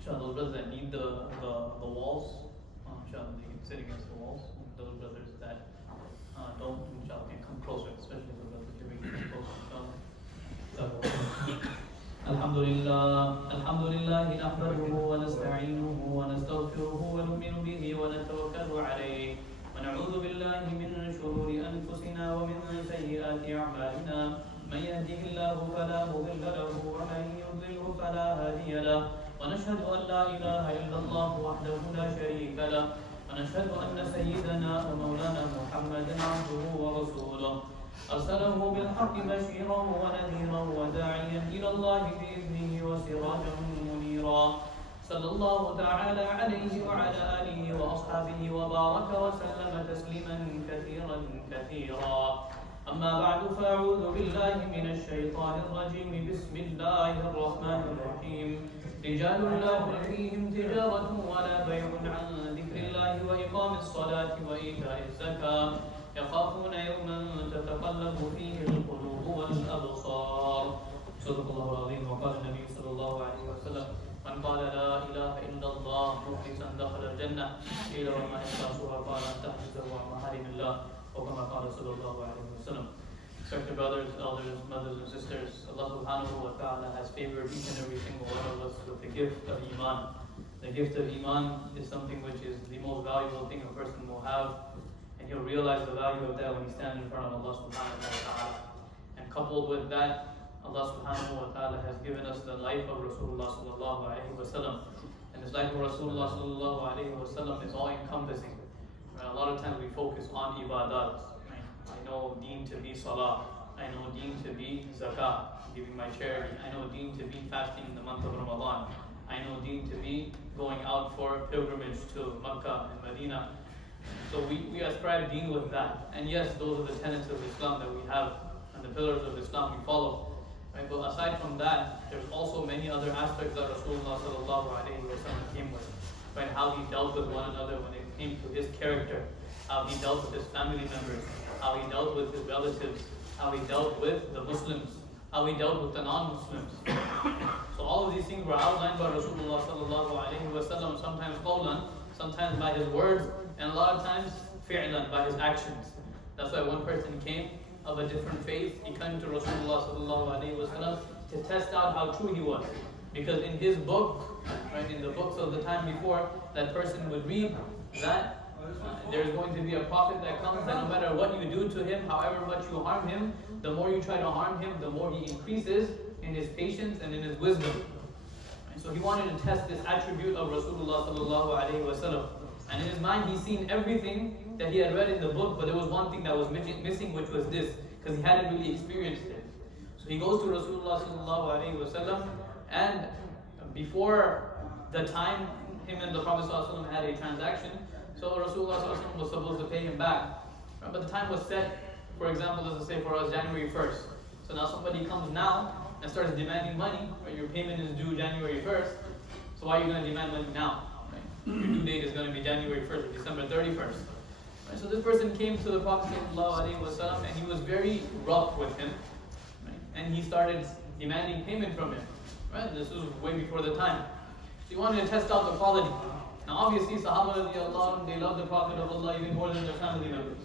Inshallah, those brothers that need the walls, inshallah, they can sit against the walls. And those brothers that don't, inshallah, can come closer, especially the brothers that we can come closer, inshallah. الحمد لله نحمده ونستعينه ونستغفره ونؤمن به ونتوكل عليه ونعوذ بالله من شرور أنفسنا ومن سيئات أعمالنا من يهده الله فلا مضل له ومن يضلله فلا هادي له ونشهد أن لا إله إلا الله وحده لا شريك له ونشهد أن سيدنا ومولانا محمدا عبده ورسوله أرسله بالحق بشيرا ونذيرا وداعيا إلى الله بإذنه وسراجا منيرا صلى الله تعالى عليه وعلى آله وأصحابه وبارك وسلم تسليما كثيرا كثيرا أما بعد فأعوذ بالله من الشيطان الرجيم بسم الله الرحمن الرحيم رجال لا تلهيهم تجارة ولا بيع عن ذكر الله وإقام الصلاة وإيتاء الزكاة يخافون يوما تتقلب فيه القلوب والأبصار صدق الله العظيم وقال النبي صلى الله عليه وسلم من قال لا إله إلا الله مخلصا دخل الجنة قيل وما إخلاصها قال أن تحجزه عن محارم الله وكما قال صلى الله عليه وسلم. Respected brothers, elders, mothers and sisters, Allah subhanahu wa ta'ala has favored each and every single one of us with the gift of Iman. The gift of Iman is something which is the most valuable thing a person will have, and he'll realize the value of that when he stands in front of Allah subhanahu wa ta'ala. And coupled with that, Allah subhanahu wa ta'ala has given us the life of Rasulullah sallallahu alayhi wa sallam. And this life of Rasulullah sallallahu alayhi wa sallam is all encompassing. A lot of times we focus on ibadat. I know deen to be salah. I know deen to be zakah, giving my charity. I know deen to be fasting in the month of Ramadan. I know deen to be going out for pilgrimage to Makkah and Medina. So we ascribe deen with that. And yes, those are the tenets of Islam that we have and the pillars of Islam we follow. Right? But aside from that, there's also many other aspects that Rasulullah sallallahu alayhi wa sallam came with. Right? How he dealt with one another when it came to his character, how he dealt with his family members, how he dealt with his relatives, how he dealt with the Muslims, how he dealt with the non-Muslims. So all of these things were outlined by Rasulullah sallallahu alayhi wa sallam, sometimes qawlan, sometimes by his words, and a lot of times fi'lan, by his actions. That's why one person came of a different faith, he came to Rasulullah sallallahu alayhi wa sallam to test out how true he was. Because in his book, right, in the books of the time before, that person would read that there's going to be a prophet that comes, and no matter what you do to him, however much you harm him, the more you try to harm him, the more he increases in his patience and in his wisdom. And so he wanted to test this attribute of Rasulullah sallallahu alayhi wa sallam. And in his mind, he's seen everything that he had read in the book, but there was one thing that was missing, which was this, because he hadn't really experienced it. So he goes to Rasulullah sallallahu alayhi wa sallam, and before the time him and the Prophet sallallahu alayhi wa sallam had a transaction, so Rasulullah sallallahu alayhi wa sallam was supposed to pay him back. Right? But the time was set, for example, let's say for us, January 1st. So now somebody comes now and starts demanding money, right? Your payment is due January 1st, so why are you going to demand money now? Your due date is going to be January 1st or December 31st. Right? So this person came to the Prophet ﷺ and he was very rough with him. Right? And he started demanding payment from him. Right? This was way before the time. So he wanted to test out the quality. Now obviously Sahaba radiallahu anhum, they loved the Prophet of Allah even more than their family members.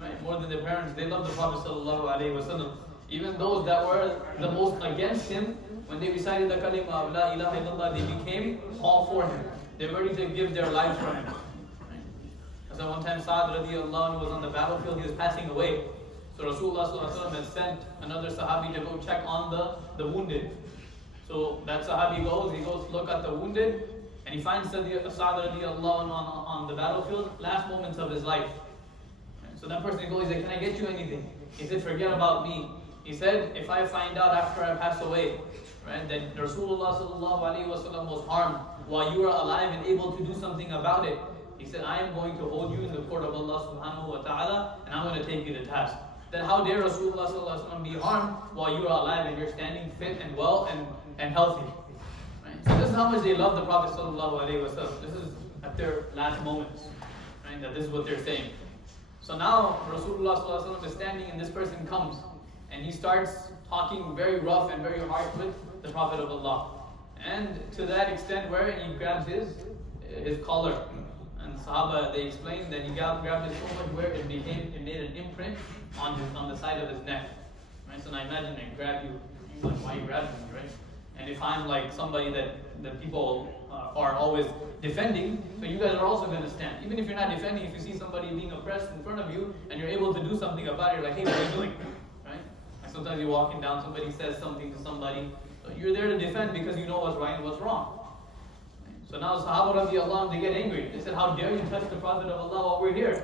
Right? More than their parents, they loved the Prophet ﷺ. Even those that were the most against him, when they recited the kalima of La ilaha illallah, they became all for him. They were ready to give their lives for him. Right? So one time Sa'ad radiallahu anhu was on the battlefield, he was passing away. So Rasulullah had sent another Sahabi to go check on the wounded. So that Sahabi goes, he goes to look at the wounded, and he finds Sa'ad radiallahu anhu on the battlefield, last moments of his life. Right? So that person goes, he said, can I get you anything? He said, forget about me. He said, if I find out after I pass away, right, that Rasulullah sallallahu alaihi wasallam was harmed while you are alive and able to do something about it, he said, I am going to hold you in the court of Allah subhanahu wa ta'ala, and I'm going to take you to task. Then how dare Rasulullah sallallahu alaihi wasallam be harmed while you are alive and you're standing fit and well and healthy? Right? So this is how much they love the Prophet sallallahu alaihi wasallam. This is at their last moments, right? That this is what they're saying. So now Rasulullah sallallahu alaihi wasallam is standing, and this person comes and he starts talking very rough and very harsh with the Prophet of Allah. And to that extent where he grabs his collar. And Sahaba, they explained that he grabbed it so much where it made an imprint on the side of his neck. Right? So now imagine I grab you, like, why you grabbing me, right? And if I'm like somebody that people are always defending, so you guys are also going to stand. Even if you're not defending, if you see somebody being oppressed in front of you and you're able to do something about it, you're like, hey, what are you doing? Right? Like sometimes you're walking down, somebody says something to somebody, so you're there to defend because you know what's right and what's wrong. Right? So now Sahaba radiallahu anhum, they get angry. They said, how dare you touch the Prophet of Allah while we're here?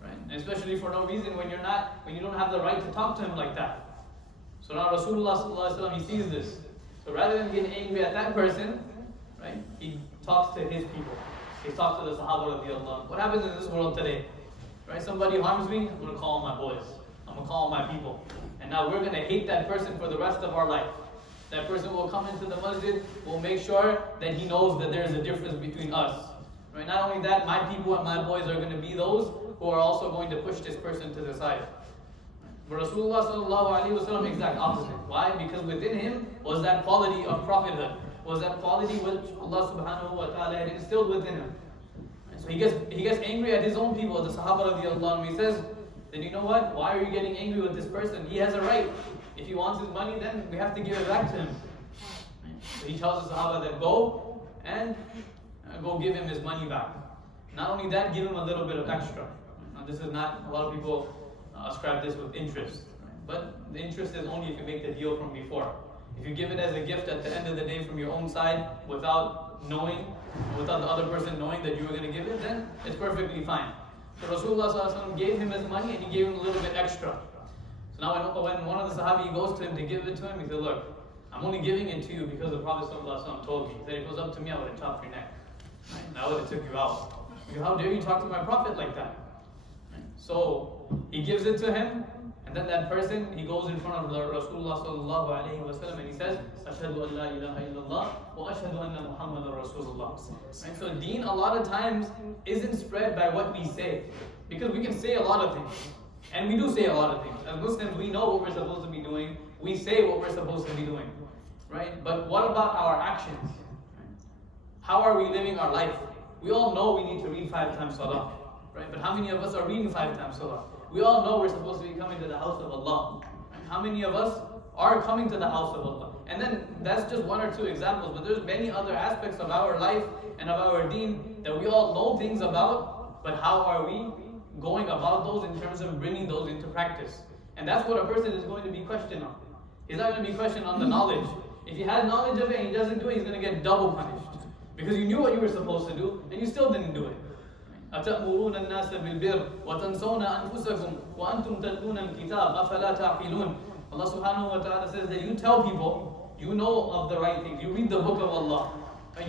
Right? And especially for no reason when you don't have the right to talk to him like that. So now Rasulullah sallallahu alaihi wasallam, he sees this. So rather than getting angry at that person, right, he talks to his people. He talks to the Sahaba radiallahu anhu. What happens in this world today? Right? Somebody harms me, I'm going to call my boys. I'm going to call my people. And now we're going to hate that person for the rest of our life. That person will come into the masjid, will make sure that he knows that there is a difference between us. Right? Not only that, my people and my boys are going to be those who are also going to push this person to the side. But Rasulullah sallallahu alaihi wasallam, exact opposite. Why? Because within him was that quality of prophethood, was that quality which Allah subhanahu wa ta'ala had instilled within him. So he gets angry at his own people, the Sahaba radiallahu anhu. He says, then you know what? Why are you getting angry with this person? He has a right. If he wants his money, then we have to give it back to him. So he tells the Sahaba that go and go give him his money back. Not only that, give him a little bit of extra. Now this is not, a lot of people ascribe this with interest. But the interest is only if you make the deal from before. If you give it as a gift at the end of the day from your own side without knowing, without the other person knowing that you were going to give it, then it's perfectly fine. So Rasulullah gave him his money and he gave him a little bit extra. So now when one of the Sahabi goes to him to give it to him, he said, look, I'm only giving it to you because the Prophet ﷺ told me. He said, if it was up to me, I would have chopped your neck. Right? And I would have took you out. How dare you talk to my Prophet like that? Right? So he gives it to him, and then that person, he goes in front of Rasulullah sallallahu alayhi wa sallam and he says, Ashhadu an la ilaha illallah wa ashhadu anna Muhammadan Rasulullah. Right? So deen a lot of times isn't spread by what we say. Because we can say a lot of things. And we do say a lot of things. As Muslims, we know what we're supposed to be doing. We say what we're supposed to be doing. Right? But what about our actions? How are we living our life? We all know we need to read 5 times salah. Right? But how many of us are reading 5 times salah? We all know we're supposed to be coming to the house of Allah. Right? How many of us are coming to the house of Allah? And then that's just 1 or 2 examples, but there's many other aspects of our life and of our deen that we all know things about, but how are we going about those in terms of bringing those into practice? And that's what a person is going to be questioned on. He's not going to be questioned on the knowledge. If he has knowledge of it and he doesn't do it, he's going to get double punished. Because you knew what you were supposed to do, and you still didn't do it. أَتَأْمُرُونَ النَّاسَ بِالْبِرِّ وَتَنْسَوْنَ أَنفُسَكُمْ وَأَنْتُمْ تَتْلُونَ الْكِتَابَ أَفَلَا تَعْقِلُونَ. Allah subhanahu wa ta'ala says that you tell people, you know of the right things. You read the book of Allah.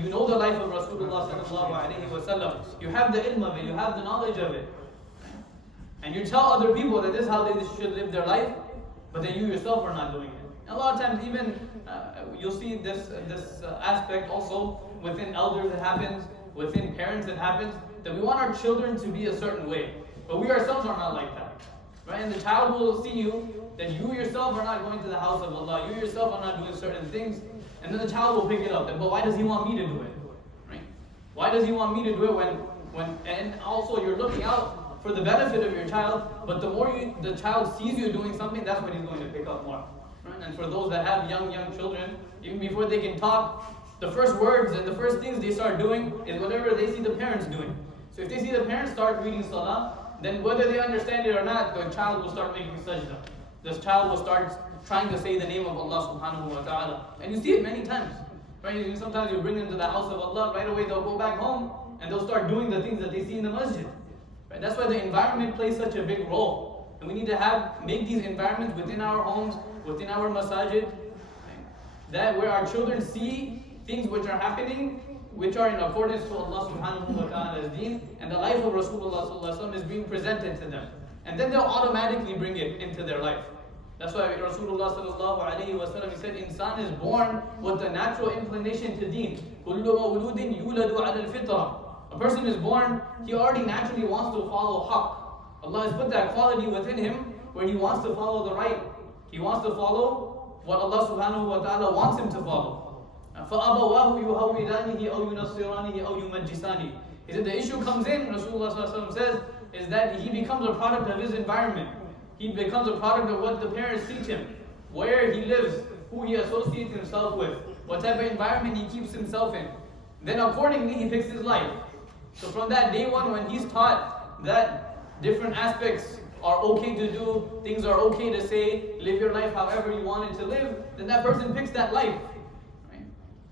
You know the life of Rasulullah sallallahu alayhi wa sallam. You have the ilm of it, you have the knowledge of it. And you tell other people that this is how they should live their life, but then you yourself are not doing it. And a lot of times even, you'll see this aspect also within elders it happens, within parents it happens, that we want our children to be a certain way. But we ourselves are not like that. Right? And the child will see you, that you yourself are not going to the house of Allah, you yourself are not doing certain things, and then the child will pick it up. But why does he want me to do it? Right? Why does he want me to do it when and also you're looking out for the benefit of your child, but the more the child sees you doing something, that's when he's going to pick up more. Right? And for those that have young children, even before they can talk, the first words and the first things they start doing is whatever they see the parents doing. So if they see the parents start reading salah, then whether they understand it or not, the child will start making sajda. This child will start trying to say the name of Allah subhanahu wa ta'ala. And you see it many times. Right? Sometimes you bring them to the house of Allah, right away they'll go back home and they'll start doing the things that they see in the masjid. Right? That's why the environment plays such a big role. And we need to make these environments within our homes, within our masajid, right? That where our children see things which are happening, which are in accordance to Allah subhanahu wa ta'ala's deen, and the life of Rasulullah sallallahu alaihi wasallam is being presented to them. And then they'll automatically bring it into their life. That's why Rasulullah sallallahu alaihi wasallam said, Insan is born with the natural inclination to deen. كُلُّ مَوْلُودٍ يُولَدُ عَلَى الْفِطْرَةِ. A person is born, he already naturally wants to follow haqq. Allah has put that quality within him where he wants to follow the right. He wants to follow what Allah subhanahu wa ta'ala wants him to follow. فَأَبَوَاهُ يُهَوِّدَانِهِ أَوْ يُنَصِّرَانِهِ أَوْ يُمَجِّسَانِهِ. He said the issue comes in, Rasulullah sallallahu alaihi wasallam says, is that he becomes a product of his environment. He becomes a product of what the parents teach him, where he lives, who he associates himself with, what type of environment he keeps himself in. Then accordingly he picks his life. So from that day one, when he's taught that different aspects are okay to do, things are okay to say, live your life however you want it to live, then that person picks that life. Right?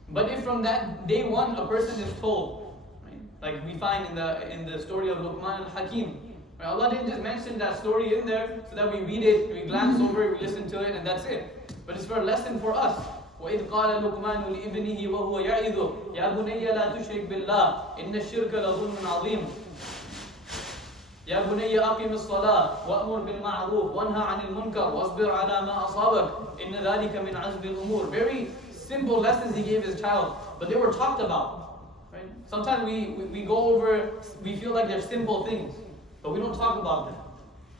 But if from that day one a person is told, right, like we find in the story of Luqman al-Hakim, right, Allah didn't just mention that story in there so that we read it, we glance over it, we listen to it, and that's it. But it's for a lesson for us. وَإِذْ قَالَ لُقْمَانُ لِإِبْنِهِ وَهُوَ يَعِظُهُ يَا بُنَيَّ لَا تُشْرِكْ بِاللَّهِ إِنَّ الشِّرْكَ لَظُلْمٌ عَظِيمٌ يَا بُنَيَّ أَقِمِ الصَّلَاةَ وَأْمُرْ بِالْمَعْرُوفِ وَانْهَ عَنِ الْمُنكَرِ وَاصْبِرْ عَلَى مَا أَصَابَكَ إِنَّ ذَلِكَ مِنْ عَزْمِ الْأُمُورِ. Very simple lessons he gave his child, but they were talked about. Right? Sometimes we go over, we feel like they're simple things, but we don't talk about them.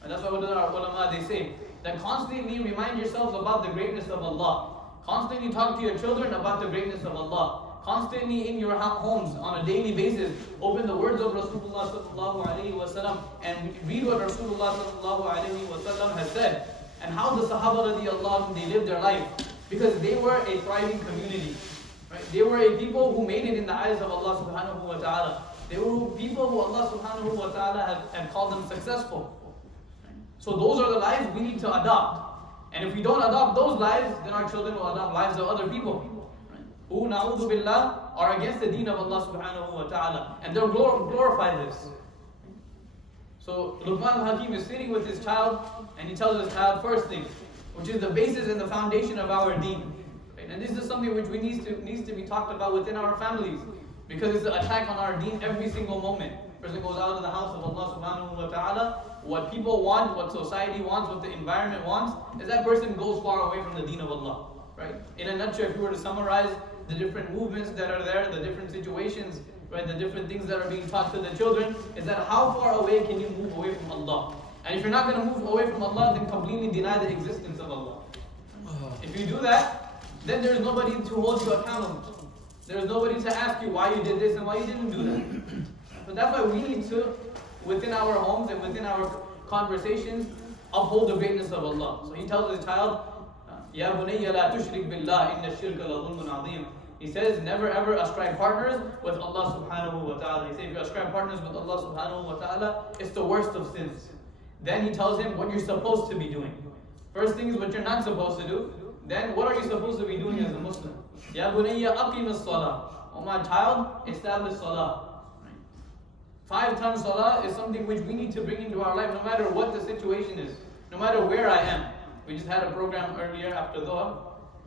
And that's why what our ulama they say, that constantly remind yourselves about the greatness of Allah. Constantly talk to your children about the greatness of Allah. Constantly in your homes on a daily basis, open the words of Rasulullah sallallahu alaihi wasallam and read what Rasulullah sallallahu alaihi wasallam has said and how the Sahaba radiallahu they lived their life, because they were a thriving community. Right? They were a people who made it in the eyes of Allah subhanahu wa ta'ala. They were people who Allah subhanahu wa ta'ala had called them successful. So those are the lives we need to adopt. And if we don't adopt those lives, then our children will adopt lives of other people. Right? Who, na'udhu billah, are against the deen of Allah subhanahu wa ta'ala. And they'll glorify this. So Luqman al-Hakim is sitting with his child, and he tells his child first thing, which is the basis and the foundation of our deen. Right? And this is something which needs to be talked about within our families, because it's an attack on our deen every single moment. Person goes out of the house of Allah subhanahu wa ta'ala, what people want, what society wants, what the environment wants, is that person goes far away from the deen of Allah. Right? In a nutshell, if you were to summarize the different movements that are there, the different situations, right, the different things that are being taught to the children, is that how far away can you move away from Allah? And if you're not going to move away from Allah, then completely deny the existence of Allah. If you do that, then there's nobody to hold you accountable. There's nobody to ask you why you did this and why you didn't do that. So that's why we need to, within our homes and within our conversations, uphold the greatness of Allah. So he tells his child, Ya bunayya la tushrik billah inna shirka la dhulmun azim. He says, never ever ascribe partners with Allah subhanahu wa ta'ala. He says, if you ascribe partners with Allah subhanahu wa ta'ala, it's the worst of sins. Then he tells him what you're supposed to be doing. First thing is what you're not supposed to do. Then what are you supposed to be doing as a Muslim? Ya bunayya aqim as-salah. Oh my child, establish salah. 5 times salah is something which we need to bring into our life no matter what the situation is, no matter where I am. We just had a program earlier after Dhuhr,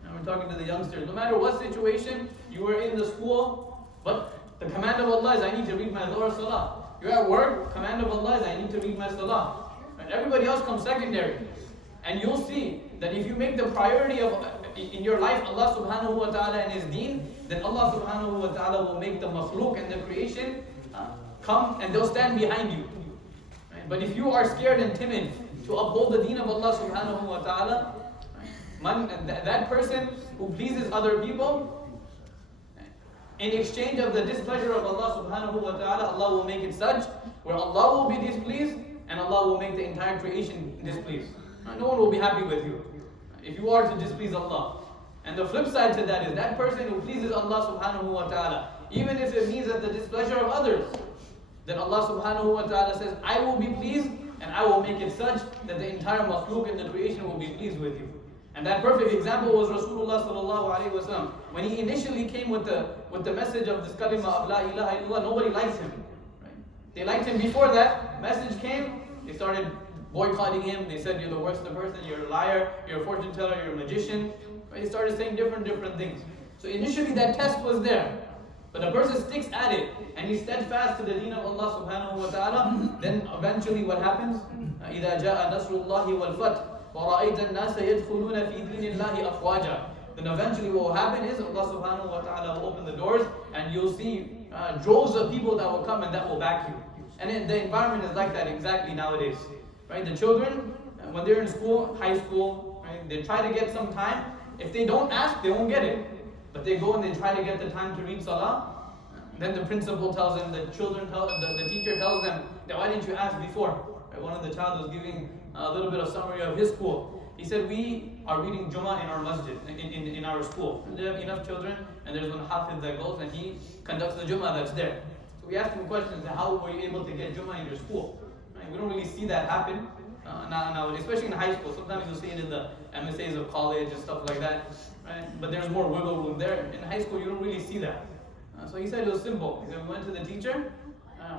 and we're talking to the youngsters. No matter what situation, you were in the school, but the command of Allah is I need to read my Dhuhr salah. You're at work, command of Allah is I need to read my salah. And everybody else comes secondary. And you'll see that if you make the priority of in your life Allah subhanahu wa ta'ala and His deen, then Allah subhanahu wa ta'ala will make the makhluk and the creation come and they'll stand behind you. Right? But if you are scared and timid to uphold the deen of Allah subhanahu wa ta'ala, that person who pleases other people, in exchange of the displeasure of Allah subhanahu wa ta'ala, Allah will make it such where Allah will be displeased and Allah will make the entire creation displeased. No one will be happy with you if you are to displease Allah. And the flip side to that is that person who pleases Allah subhanahu wa ta'ala, even if it means at the displeasure of others, then Allah subhanahu wa ta'ala says, I will be pleased and I will make it such that the entire makhluk in the creation will be pleased with you. And that perfect example was Rasulullah sallallahu alaihi wasallam. When he initially came with the message of this kalima of La ilaha illallah, nobody liked him. Right? They liked him before that. Message came, they started boycotting him. They said, you're the worst of person, you're a liar, you're a fortune teller, you're a magician. Right? They started saying different things. So initially that test was there. But a person sticks at it and he's steadfast to the deen of Allah subhanahu wa ta'ala, then eventually what happens? إِذَا جَاءَ نَصْرُ اللَّهِ وَالْفَتْحِ وَرَأَيْتَ النَّاسَ يَدْخُلُونَ فِي دِينِ اللَّهِ أَفْوَاجًا. Then eventually what will happen is Allah subhanahu wa ta'ala will open the doors and you'll see droves of people that will come and that will back you. And the environment is like that exactly nowadays. Right? The children, when they're in school, high school, right, they try to get some time if they don't ask, they won't get it. But they go and they try to get the time to read salah. Then the principal tells them, the teacher tells them, that why didn't you ask before? Right? One of the child was giving a little bit of summary of his school. He said, we are reading Jummah in our masjid, in our school. They have enough children, and there's one hafiz that goes and he conducts the Jummah that's there. So we asked him questions, how were you able to get Jummah in your school? Right? We don't really see that happen now, especially in high school. Sometimes you'll see it in the MSAs of college and stuff like that. Right? But there's more wiggle room there. In high school, you don't really see that. So he said it was simple. He said we went to the teacher,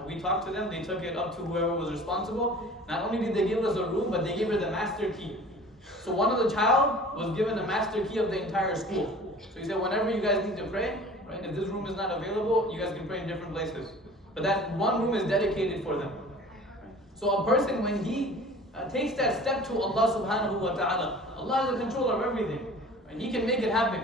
we talked to them, they took it up to whoever was responsible. Not only did they give us a room, but they gave her the master key. So one of the child was given the master key of the entire school. So he said, whenever you guys need to pray, right, if this room is not available, you guys can pray in different places. But that one room is dedicated for them. So a person, when he takes that step to Allah subhanahu wa ta'ala, Allah has a control of everything. And He can make it happen.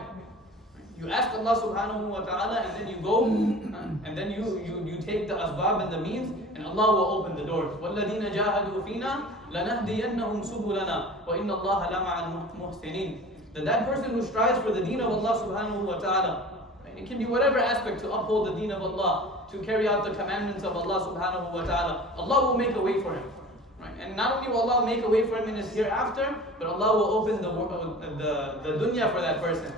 You ask Allah subhanahu wa ta'ala, and then you go, and then you take the asbab and the means, and Allah will open the doors. وَالَّذِينَ جَاهَدُوا فِينَا لَنَهْدِيَنَّهُمْ سُبُلَنَا وَإِنَّ اللَّهَ لَمَعَ الْمُحْسِنِينَ. That person who strives for the deen of Allah subhanahu wa ta'ala, it can be whatever aspect to uphold the deen of Allah, to carry out the commandments of Allah subhanahu wa ta'ala, Allah will make a way for him. Right? And not only will Allah make a way for him in his hereafter, but Allah will open the dunya for that person.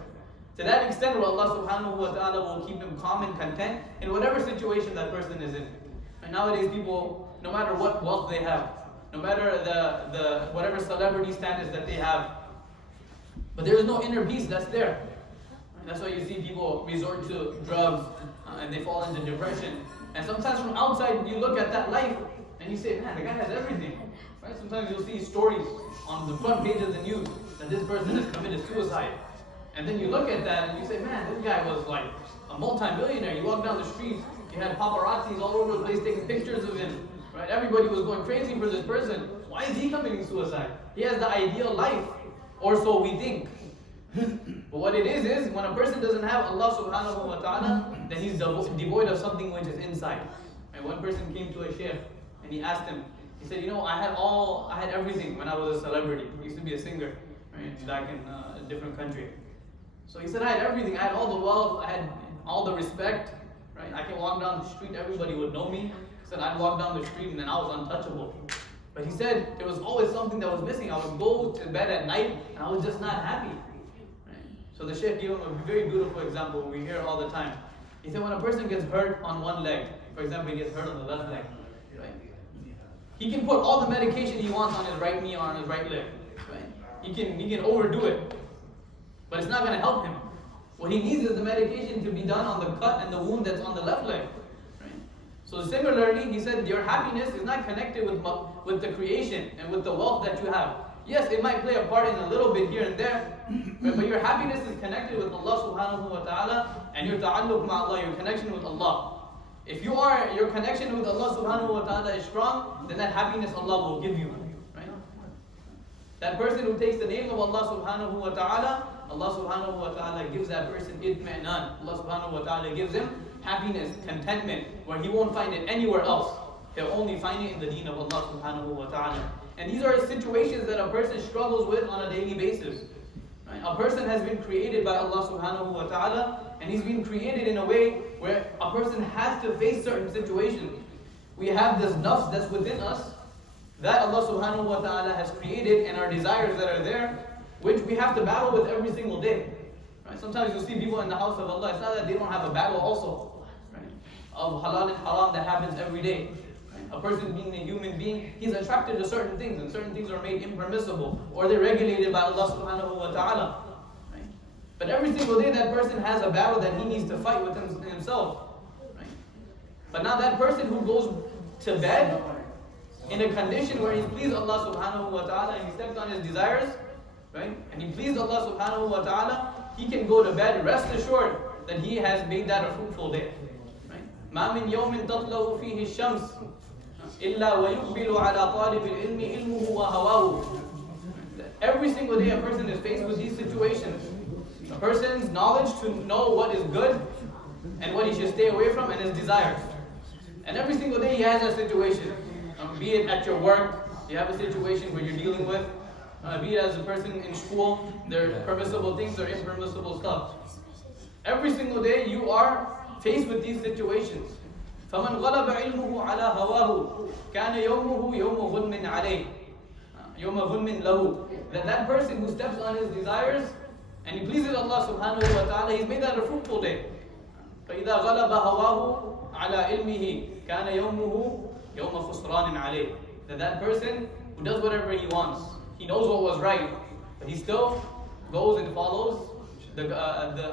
To that extent, Allah subhanahu wa ta'ala will keep him calm and content in whatever situation that person is in. And nowadays people, no matter what wealth they have, no matter the whatever celebrity status that they have, but there is no inner peace that's there. And that's why you see people resort to drugs and they fall into depression. And sometimes from outside you look at that life and you say, man, the guy has everything. Right? Sometimes you'll see stories on the front page of the news that this person has committed suicide. And then you look at that and you say, man, this guy was like a multi-millionaire. You walk down the street, you had paparazzis all over the place taking pictures of him. Right? Everybody was going crazy for this person. Why is he committing suicide? He has the ideal life. Or so we think. But what it is when a person doesn't have Allah subhanahu wa ta'ala, then he's devoid of something which is inside. And one person came to a shaykh and he asked him, he said, I had everything when I was a celebrity. I used to be a singer, right, back in a different country. So he said, I had everything. I had all the wealth, I had all the respect, right? I can walk down the street, everybody would know me. He said, I'd walk down the street and then I was untouchable. But he said, there was always something that was missing. I would go to bed at night and I was just not happy. Right? So the Shaykh gave him a very beautiful example we hear all the time. He said, when a person gets hurt on one leg, for example, he gets hurt on the left leg, right? He can put all the medication he wants on his right knee or on his right leg. Right? He can overdo it. But it's not going to help him. What he needs is the medication to be done on the cut and the wound that's on the left leg. Right? So similarly, he said your happiness is not connected with the creation and with the wealth that you have. Yes, it might play a part in a little bit here and there, but your happiness is connected with Allah subhanahu wa ta'ala and your ta'alluq ma'Allah, your connection with Allah. If your connection with Allah subhanahu wa ta'ala is strong, then that happiness Allah will give you. Right? That person who takes the name of Allah subhanahu wa ta'ala, Allah subhanahu wa ta'ala gives that person itmi'nan. Allah subhanahu wa ta'ala gives him happiness, contentment, where he won't find it anywhere else. He'll only find it in the deen of Allah subhanahu wa ta'ala. And these are situations that a person struggles with on a daily basis. Right? A person has been created by Allah subhanahu wa ta'ala, and he's been created in a way where a person has to face certain situations. We have this nafs that's within us that Allah subhanahu wa ta'ala has created, and our desires that are there, which we have to battle with every single day. Right? Sometimes you'll see people in the house of Allah, it's not that they don't have a battle also, right, of halal and haram that happens every day. Right? A person being a human being, he's attracted to certain things, and certain things are made impermissible, or they're regulated by Allah subhanahu wa ta'ala. Right? But every single day that person has a battle that he needs to fight with himself. Right? But now that person who goes to bed in a condition where he's pleased Allah subhanahu wa ta'ala and he stepped on his desires, right? And he pleased Allah subhanahu wa ta'ala, he can go to bed, rest assured that he has made that a fruitful day. Right? مَا مِنْ يَوْمٍ تَطْلَعُ فِيهِ الشَّمْسِ إِلَّا وَيُقْبِلُ عَلَى طَالِبِ الْعِلْمِ عِلْمُهُ وَهَوَاهُ. Every single day a person is faced with these situations. A person's knowledge to know what is good and what he should stay away from, and his desires. And every single day he has a situation. Be it at your work, you have a situation where you're dealing with be it as a person in school, there are permissible things or impermissible stuff. Every single day you are faced with these situations. فَمَنْ غَلَبَ عِلْمُهُ عَلَى هَوَاهُ كَانَ يَوْمُهُ يَوْمَ غُلْمٍ عَلَيْهِ يَوْمَ غُلْمٍ لَهُ. That person who steps on his desires and he pleases Allah subhanahu wa ta'ala, he's made that a fruitful day. فَإِذَا غَلَبَ هَوَاهُ عَلَى عِلْمِهِ كَانَ يَوْمُهُ يَوْمَ خُسْرَانٍ عَلَيْهِ. That person who does whatever he wants, he knows what was right, but he still goes and follows the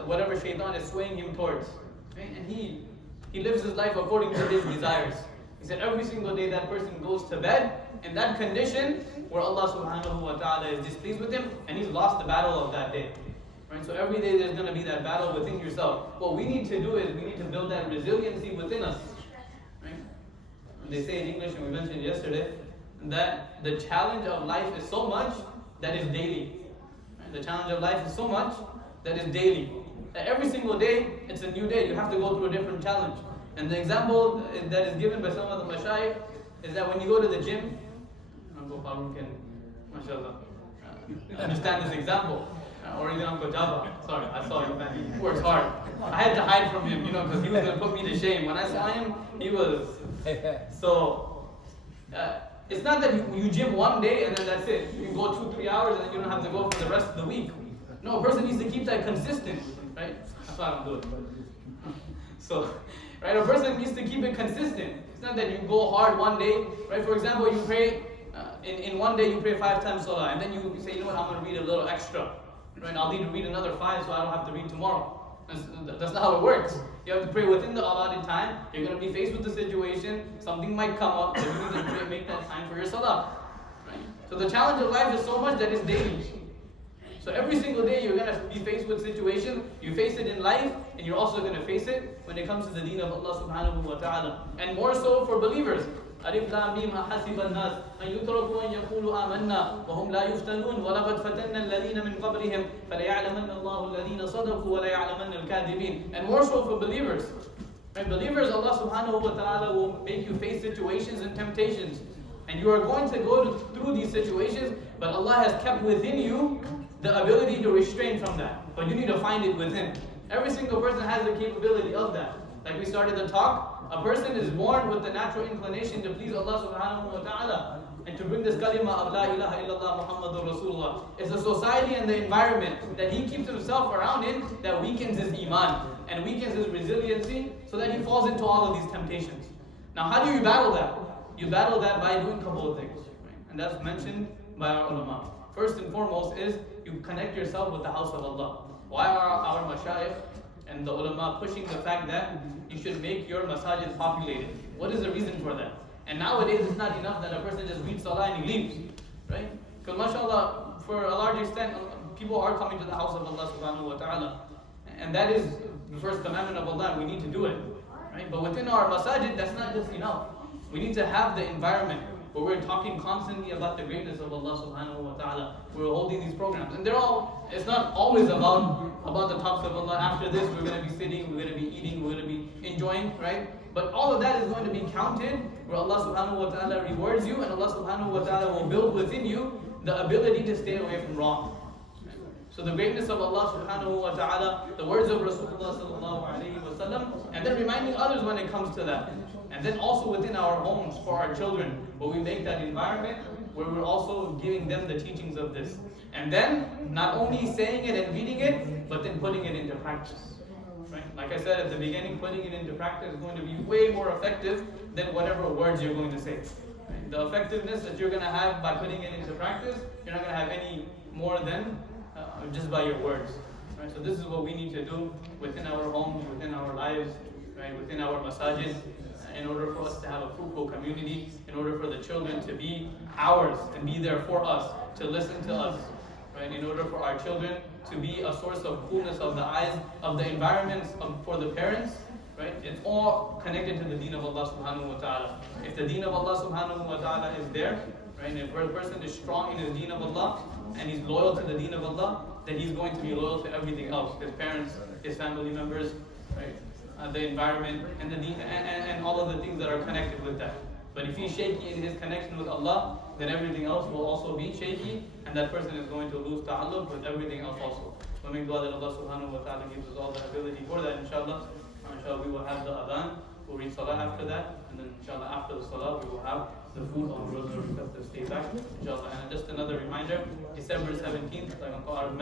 whatever shaitan is swaying him towards. Right? And he lives his life according to his desires. He said every single day that person goes to bed in that condition where Allah subhanahu wa ta'ala is displeased with him and he's lost the battle of that day. Right? So every day there's going to be that battle within yourself. What we need to do is we need to build that resiliency within us. Right? They say in English, and we mentioned yesterday, that the challenge of life is so much that is daily. Right? The challenge of life is so much that is daily. That every single day, it's a new day. You have to go through a different challenge. And the example that is given by some of the Shaikh is that when you go to the gym, Uncle Farooq can, mashallah, understand this example. Or even Uncle Java. Sorry, I saw him. He works hard. I had to hide from him, because he was going to put me to shame. When I saw him, he was. So, it's not that you gym one day and then that's it. You go 2-3 hours and then you don't have to go for the rest of the week. No, a person needs to keep that consistent, right? That's what I'm doing. So, right, a person needs to keep it consistent. It's not that you go hard one day, right? For example, you pray, in one day you pray 5 times salah, and then you say, you know what, I'm going to read a little extra. Right? I'll need to read another 5 so I don't have to read tomorrow. That's not how it works. You have to pray within the allotted time. You're going to be faced with the situation. Something might come up, so you need to make that time for your salah. Right? So the challenge of life is so much that it's daily. So every single day you're going to be faced with situations. You face it in life, and you're also going to face it when it comes to the deen of Allah subhanahu wa ta'ala. And more so for believers. ألف لام ميم أحسب الناس أن يتركوا أن يقولوا آمنا وهم لا يفتنون ولقد فتنا الذين من قبلهم فليعلمن الله الذين صدقوا وليعلمن الكاذبين. And more so for believers. Right? Believers, Allah subhanahu wa ta'ala will make you face situations and temptations. And you are going to go through these situations, but Allah has kept within you the ability to restrain from that. But you need to find it within. Every single person has the capability of that. Like we started the talk, a person is born with the natural inclination to please Allah subhanahu wa ta'ala and to bring this kalima of La ilaha illallah Muhammadur Rasulullah. It's the society and the environment that he keeps himself around in that weakens his iman and weakens his resiliency so that he falls into all of these temptations. Now how do you battle that? You battle that by doing a couple of things. Right? And that's mentioned by our ulama. First and foremost is you connect yourself with the house of Allah. Why are our mashayikh and the ulama pushing the fact that you should make your masajid populated? What is the reason for that? And nowadays it's not enough that a person just reads salah and he leaves, right? Because mashallah, for a large extent, people are coming to the house of Allah subhanahu wa ta'ala. And that is the first commandment of Allah, we need to do it, right? But within our masajid, that's not just enough. We need to have the environment where we're talking constantly about the greatness of Allah subhanahu wa ta'ala. We're holding these programs. And it's not always about the talks of Allah. After this, we're going to be sitting, we're going to be eating, we're going to be enjoying, right? But all of that is going to be counted where Allah subhanahu wa ta'ala rewards you and Allah subhanahu wa ta'ala will build within you the ability to stay away from wrong. So the greatness of Allah subhanahu wa ta'ala, the words of Rasulullah sallallahu alayhi wa sallam, and then reminding others when it comes to that. And then also within our homes for our children, where we make that environment where we're also giving them the teachings of this. And then not only saying it and reading it, but then putting it into practice. Right? Like I said at the beginning, putting it into practice is going to be way more effective than whatever words you're going to say. Right? The effectiveness that you're going to have by putting it into practice, you're not going to have any more than just by your words. Right? So this is what we need to do within our homes, within our lives, right? Within our masajid, in order for us to have a fruitful community, in order for the children to be ours and be there for us, to listen to us, right? In order for our children to be a source of coolness of the eyes, of the environments for the parents, right? It's all connected to the deen of Allah subhanahu wa ta'ala. If the deen of Allah subhanahu wa ta'ala is there, right? And if a person is strong in his deen of Allah and he's loyal to the deen of Allah, then he's going to be loyal to everything else, his parents, his family members, right? The environment and the deen, and all of the things that are connected with that. But if he's shaky in his connection with Allah, then everything else will also be shaky, and that person is going to lose ta'alluq with everything else also. We make dua that Allah subhanahu wa ta'ala gives us all the ability for that, inshallah. Inshallah, we will have the adhan, we'll read salah after that, and then inshallah after the salah we will have the food. All the brothers are requested to stay back, inshallah. And just another reminder, December 17th, like Uncle Arab mentioned,